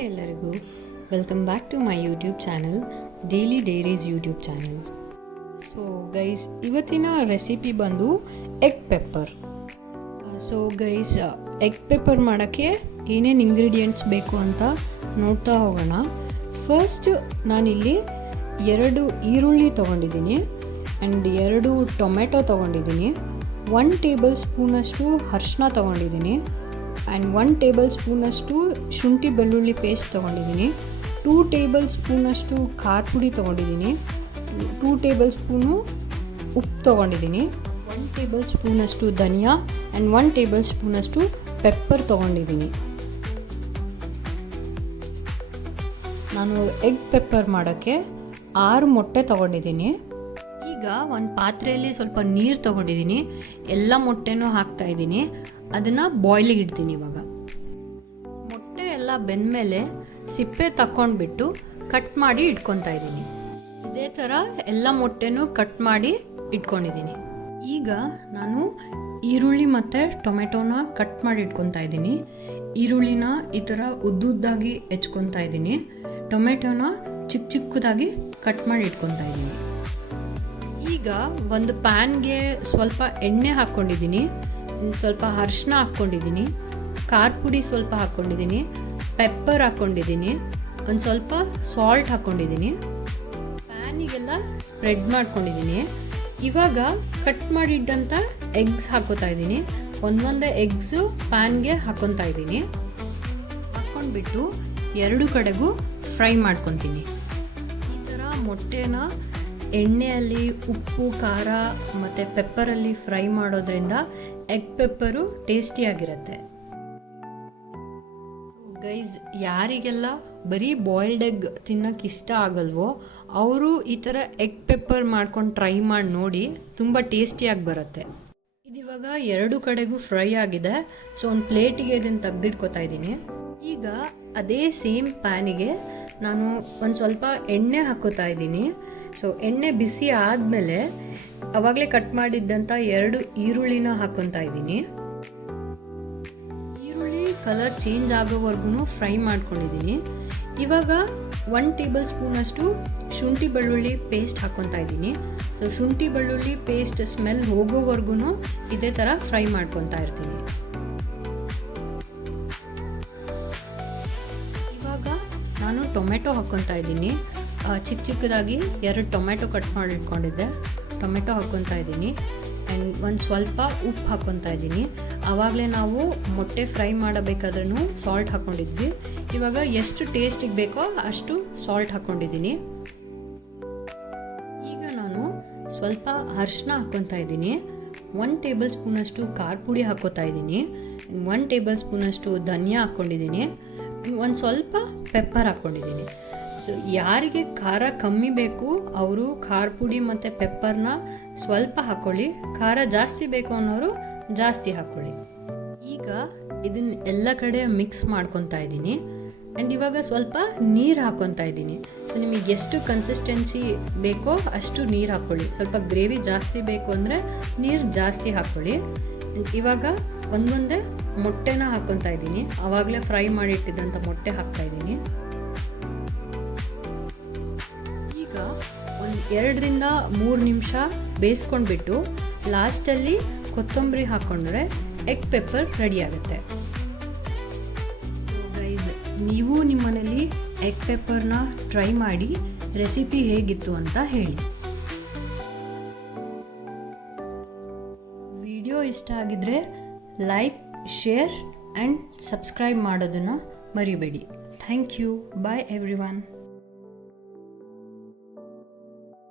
Hi ಎಲ್ಲರಿಗೂ, welcome back to my YouTube channel daily diaries YouTube channel. So guys, ಇವತ್ತಿನ recipe ಬಂದು egg pepper. So guys, egg pepper ಮಾಡೋಕ್ಕೆ ಏನೇನು ingredients ಬೇಕು ಅಂತ ನೋಡ್ತಾ ಹೋಗೋಣ. ಫಸ್ಟ್ ನಾನಿಲ್ಲಿ 2 ಈರುಳ್ಳಿ ತೊಗೊಂಡಿದ್ದೀನಿ ಆ್ಯಂಡ್ 2 ಟೊಮೆಟೊ ತೊಗೊಂಡಿದ್ದೀನಿ. 1 ಟೇಬಲ್ ಸ್ಪೂನಷ್ಟು ಅರಿಶಿನ ತೊಗೊಂಡಿದ್ದೀನಿ ಆ್ಯಂಡ್ 1 ಟೇಬಲ್ ಸ್ಪೂನಷ್ಟು ಶುಂಠಿ ಬೆಳ್ಳುಳ್ಳಿ ಪೇಸ್ಟ್ ತೊಗೊಂಡಿದ್ದೀನಿ. 2 ಟೇಬಲ್ ಸ್ಪೂನಷ್ಟು ಖಾರ ಪುಡಿ ತೊಗೊಂಡಿದ್ದೀನಿ. 2 ಟೇಬಲ್ ಸ್ಪೂನು ಉಪ್ಪು ತೊಗೊಂಡಿದ್ದೀನಿ. 1 ಟೇಬಲ್ ಸ್ಪೂನಷ್ಟು ಧನಿಯಾ ಆ್ಯಂಡ್ 1 ಟೇಬಲ್ ಸ್ಪೂನಷ್ಟು ಪೆಪ್ಪರ್ ತೊಗೊಂಡಿದ್ದೀನಿ. ನಾನು ಎಗ್ ಪೆಪ್ಪರ್ ಮಾಡೋಕ್ಕೆ 6 ಮೊಟ್ಟೆ ತೊಗೊಂಡಿದ್ದೀನಿ. ಈಗ ಒಂದು ಪಾತ್ರೆಯಲ್ಲಿ ಸ್ವಲ್ಪ ನೀರು ತೊಗೊಂಡಿದ್ದೀನಿ. ಎಲ್ಲ ಮೊಟ್ಟೆನೂ ಹಾಕ್ತಾಯಿದ್ದೀನಿ. ಅದನ್ನು ಬಾಯ್ಲಿಗೆ ಇಡ್ತೀನಿ. ಇವಾಗ ಮೊಟ್ಟೆ ಎಲ್ಲ ಬೆಂದಮೇಲೆ ಸಿಪ್ಪೆ ತಗೊಂಡ್ಬಿಟ್ಟು ಕಟ್ ಮಾಡಿ ಇಟ್ಕೊತಾ ಇದ್ದೀನಿ. ಇದೇ ಥರ ಎಲ್ಲ ಮೊಟ್ಟೆನೂ ಕಟ್ ಮಾಡಿ ಇಟ್ಕೊಂಡಿದ್ದೀನಿ. ಈಗ ನಾನು ಈರುಳ್ಳಿ ಮತ್ತು ಟೊಮೆಟೊನ ಕಟ್ ಮಾಡಿ ಇಟ್ಕೊತಾ ಇದ್ದೀನಿ. ಈರುಳ್ಳಿನ ಈ ಥರ ಉದ್ದುದ್ದಾಗಿ ಹೆಚ್ಕೊತಾ ಇದ್ದೀನಿ. ಟೊಮೆಟೊನ ಚಿಕ್ಕ ಚಿಕ್ಕದಾಗಿ ಕಟ್ ಮಾಡಿ ಇಟ್ಕೊತಾ ಇದ್ದೀನಿ. ಈಗ ಒಂದು ಪ್ಯಾನ್ಗೆ ಸ್ವಲ್ಪ ಎಣ್ಣೆ ಹಾಕ್ಕೊಂಡಿದ್ದೀನಿ, ಸ್ವಲ್ಪ ಅರಿಶಿನ ಹಾಕ್ಕೊಂಡಿದ್ದೀನಿ, ಖಾರ ಪುಡಿ ಸ್ವಲ್ಪ ಹಾಕ್ಕೊಂಡಿದ್ದೀನಿ, ಪೆಪ್ಪರ್ ಹಾಕ್ಕೊಂಡಿದ್ದೀನಿ, ಒಂದು ಸ್ವಲ್ಪ ಸಾಲ್ಟ್ ಹಾಕ್ಕೊಂಡಿದ್ದೀನಿ. ಪ್ಯಾನಿಗೆಲ್ಲ ಸ್ಪ್ರೆಡ್ ಮಾಡ್ಕೊಂಡಿದ್ದೀನಿ. ಇವಾಗ ಕಟ್ ಮಾಡಿದ್ದಂಥ ಎಗ್ಸ್ ಹಾಕೋತಾ ಇದ್ದೀನಿ. ಒಂದೊಂದೇ ಎಗ್ಸು ಪ್ಯಾನ್ಗೆ ಹಾಕ್ಕೊತಾ ಇದ್ದೀನಿ. ಹಾಕ್ಕೊಂಡ್ಬಿಟ್ಟು 2 ಕಡೆಗೂ ಫ್ರೈ ಮಾಡ್ಕೊತೀನಿ. ಈ ಥರ ಮೊಟ್ಟೆನ ಎಣ್ಣೆಯಲ್ಲಿ ಉಪ್ಪು, ಖಾರ ಮತ್ತು ಪೆಪ್ಪರಲ್ಲಿ ಫ್ರೈ ಮಾಡೋದ್ರಿಂದ ಎಗ್ ಪೆಪ್ಪರು ಟೇಸ್ಟಿಯಾಗಿರುತ್ತೆ. ಗೈಸ್, ಯಾರಿಗೆಲ್ಲ ಬರೀ ಬಾಯ್ಲ್ಡ್ ಎಗ್ ತಿನ್ನೋಕ್ಕೆ ಇಷ್ಟ ಆಗಲ್ವೋ ಅವರು ಈ ಥರ ಎಗ್ ಪೆಪ್ಪರ್ ಮಾಡ್ಕೊಂಡು ಟ್ರೈ ಮಾಡಿ ನೋಡಿ, ತುಂಬ ಟೇಸ್ಟಿಯಾಗಿ ಬರುತ್ತೆ. ಇದಿವಾಗ 2 ಕಡೆಗೂ ಫ್ರೈ ಆಗಿದೆ. ಸೊ ಒಂದು ಪ್ಲೇಟಿಗೆ ಇದನ್ನು ತೆಗೆದಿಟ್ಕೊತಾ ಇದ್ದೀನಿ. ಈಗ ಅದೇ ಸೇಮ್ ಪ್ಯಾನಿಗೆ ನಾನು ಒಂದು ಸ್ವಲ್ಪ ಎಣ್ಣೆ ಹಾಕೋತಾ ಇದ್ದೀನಿ. ಸೊ ಎಣ್ಣೆ ಬಿಸಿ ಆದಮೇಲೆ ಆವಾಗಲೇ ಕಟ್ ಮಾಡಿದ್ದಂಥ 2 ಈರುಳ್ಳಿನ ಹಾಕ್ಕೊತಾ ಇದ್ದೀನಿ. ಈರುಳ್ಳಿ ಕಲರ್ ಚೇಂಜ್ ಆಗೋವರೆಗೂ ಫ್ರೈ ಮಾಡ್ಕೊಂಡಿದ್ದೀನಿ. ಇವಾಗ 1 ಟೇಬಲ್ ಸ್ಪೂನಷ್ಟು ಶುಂಠಿ ಬೆಳ್ಳುಳ್ಳಿ ಪೇಸ್ಟ್ ಹಾಕ್ಕೊತಾ ಇದ್ದೀನಿ. ಸೊ ಶುಂಠಿ ಬೆಳ್ಳುಳ್ಳಿ ಪೇಸ್ಟ್ ಸ್ಮೆಲ್ ಹೋಗೋವರೆಗೂ ಇದೇ ಥರ ಫ್ರೈ ಮಾಡ್ಕೊತಾ ಇರ್ತೀನಿ. ಇವಾಗ ನಾನು ಟೊಮೆಟೊ ಹಾಕ್ಕೊತಾ ಇದ್ದೀನಿ. ಚಿಕ್ಕ ಚಿಕ್ಕದಾಗಿ 2 ಟೊಮೆಟೊ ಕಟ್ ಮಾಡಿ ಇಟ್ಕೊಂಡಿದ್ದೆ. ಟೊಮೆಟೊ ಹಾಕ್ಕೊತಾ ಇದ್ದೀನಿ ಆ್ಯಂಡ್ ಒಂದು ಸ್ವಲ್ಪ ಉಪ್ಪು ಹಾಕ್ಕೊತಾ ಇದ್ದೀನಿ. ಆವಾಗಲೇ ನಾವು ಮೊಟ್ಟೆ ಫ್ರೈ ಮಾಡಬೇಕಾದ್ರೂ ಸಾಲ್ಟ್ ಹಾಕ್ಕೊಂಡಿದ್ವಿ. ಇವಾಗ ಎಷ್ಟು ಟೇಸ್ಟಿಗೆ ಬೇಕೋ ಅಷ್ಟು ಸಾಲ್ಟ್ ಹಾಕ್ಕೊಂಡಿದ್ದೀನಿ. ಈಗ ನಾನು ಸ್ವಲ್ಪ ಅರಿಶಿನ ಹಾಕ್ಕೊತಾ ಇದ್ದೀನಿ. 1 ಟೇಬಲ್ ಸ್ಪೂನಷ್ಟು ಖಾರ ಪುಡಿ ಹಾಕ್ಕೊತಾ ಇದ್ದೀನಿ. 1 ಟೇಬಲ್ ಸ್ಪೂನಷ್ಟು ಧನಿಯಾ ಹಾಕ್ಕೊಂಡಿದ್ದೀನಿ. ಒಂದು ಸ್ವಲ್ಪ ಪೆಪ್ಪರ್ ಹಾಕ್ಕೊಂಡಿದ್ದೀನಿ. ಸೊ ಯಾರಿಗೆ ಖಾರ ಕಮ್ಮಿ ಬೇಕು ಅವರು ಖಾರ ಪುಡಿ ಮತ್ತು ಪೆಪ್ಪರ್ನ ಸ್ವಲ್ಪ ಹಾಕ್ಕೊಳ್ಳಿ. ಖಾರ ಜಾಸ್ತಿ ಬೇಕು ಅನ್ನೋರು ಜಾಸ್ತಿ ಹಾಕ್ಕೊಳ್ಳಿ. ಈಗ ಇದನ್ನ ಎಲ್ಲ ಕಡೆ ಮಿಕ್ಸ್ ಮಾಡ್ಕೊತಾ ಇದ್ದೀನಿ ಆ್ಯಂಡ್ ಇವಾಗ ಸ್ವಲ್ಪ ನೀರು ಹಾಕ್ಕೊತಾ ಇದ್ದೀನಿ. ಸೊ ನಿಮಗೆ ಎಷ್ಟು ಕನ್ಸಿಸ್ಟೆನ್ಸಿ ಬೇಕೋ ಅಷ್ಟು ನೀರು ಹಾಕ್ಕೊಳ್ಳಿ. ಸ್ವಲ್ಪ ಗ್ರೇವಿ ಜಾಸ್ತಿ ಬೇಕು ಅಂದರೆ ನೀರು ಜಾಸ್ತಿ ಹಾಕ್ಕೊಳ್ಳಿ. ಇವಾಗ ಒಂದೊಂದೇ ಮೊಟ್ಟೆನ ಹಾಕ್ಕೊತಾ ಇದ್ದೀನಿ. ಆವಾಗಲೇ ಫ್ರೈ ಮಾಡಿಟ್ಟಿದ್ದಂಥ ಮೊಟ್ಟೆ ಹಾಕ್ತಾಯಿದ್ದೀನಿ. ಈಗ ಒಂದು 2 ರಿಂದ 3 ನಿಮಿಷ ಬೇಯಿಸ್ಕೊಂಡ್ಬಿಟ್ಟು ಲಾಸ್ಟಲ್ಲಿ ಕೊತ್ತಂಬರಿ ಹಾಕ್ಕೊಂಡ್ರೆ ಎಗ್ ಪೆಪ್ಪರ್ ರೆಡಿ ಆಗುತ್ತೆ. ಸೊ ಗೈಸ್, ನೀವು ನಿಮ್ಮ ಮನೇಲಿ ಎಗ್ ಪೆಪ್ಪರ್ನ ಟ್ರೈ ಮಾಡಿ ರೆಸಿಪಿ ಹೇಗಿತ್ತು ಅಂತ ಹೇಳಿ. ವಿಡಿಯೋ ಇಷ್ಟ ಆಗಿದ್ರೆ ಲೈಕ್, ಶೇರ್ ಆ್ಯಂಡ್ ಸಬ್ಸ್ಕ್ರೈಬ್ ಮಾಡೋದನ್ನು ಮರಿಬೇಡಿ. Thank you. Bye everyone.